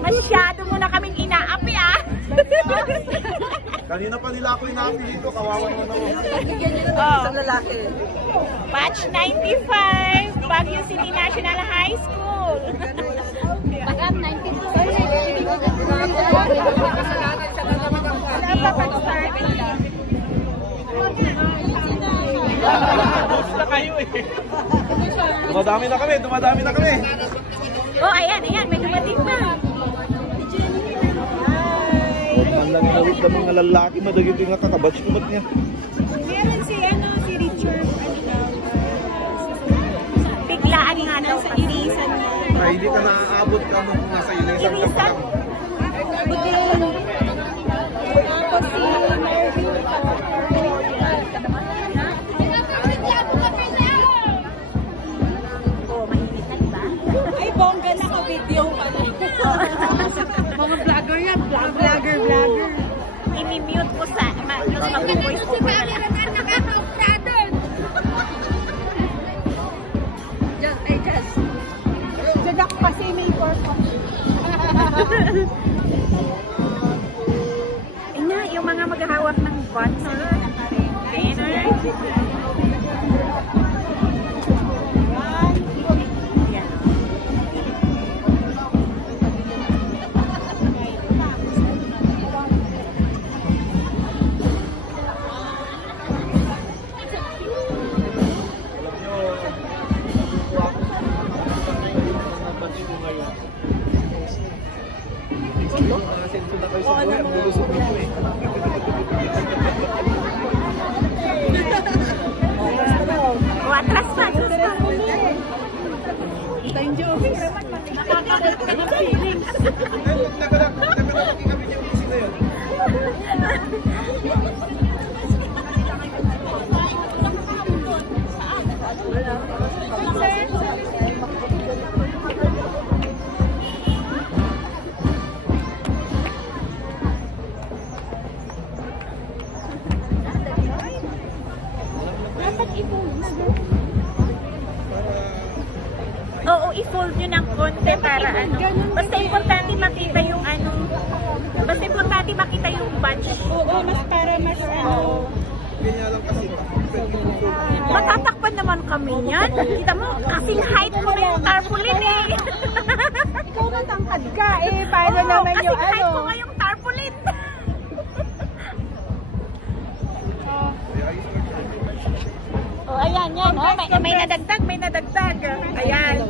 Masyado mo na kaming inaapi ah. Kanina pa nila ako inaapi dito, kawawa naman ako. Isang lalaki. Batch 95, Baguio City National High School. Bagam 92. Dumadami na kami, dumadami na kami. Oh, ayan, ayan, may dumating pa. Ang lang inawit na mga lalaki, madagit yung nakakabatch kumat niya. Meron si, si Richard, biglaan nga daw sa irisan na. Ay, hindi ka naaabot ka nung nasa ilisan ka pa lang. Tapos si Marvin. Oh, mainit na diba? Ay, bongga naka-video ka na. Mga vlogger yan, vlogger. I-mute ko sa, yung mag-voice over na lang. Diyan ako kasi may purpose. Ina, yung mga maghahawak ng banner. Banner. Atras pa. Kita yung Joey. Nakakaganda ng feelings. Oo, i-fold nyo ng konti para ano. Basta importante makita yung ano. Basta importante makita yung bunch. Oo, mas para mas ano. Matatakpan naman kami yan. Kita mo, kasing height mo na yung tarpaulin eh. Ikaw na tangkad ka eh. Paano naman yung ano? Kasing height mo nga yung tarpaulin. Oh, ayan, yan. Oh, may nadagdag, may nadagdag. Ayan.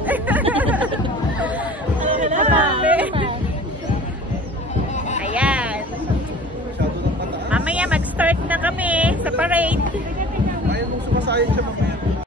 Ayan. Mamaya mag-start na kami sa parade. Ayaw mong sumasayang siya mamaya.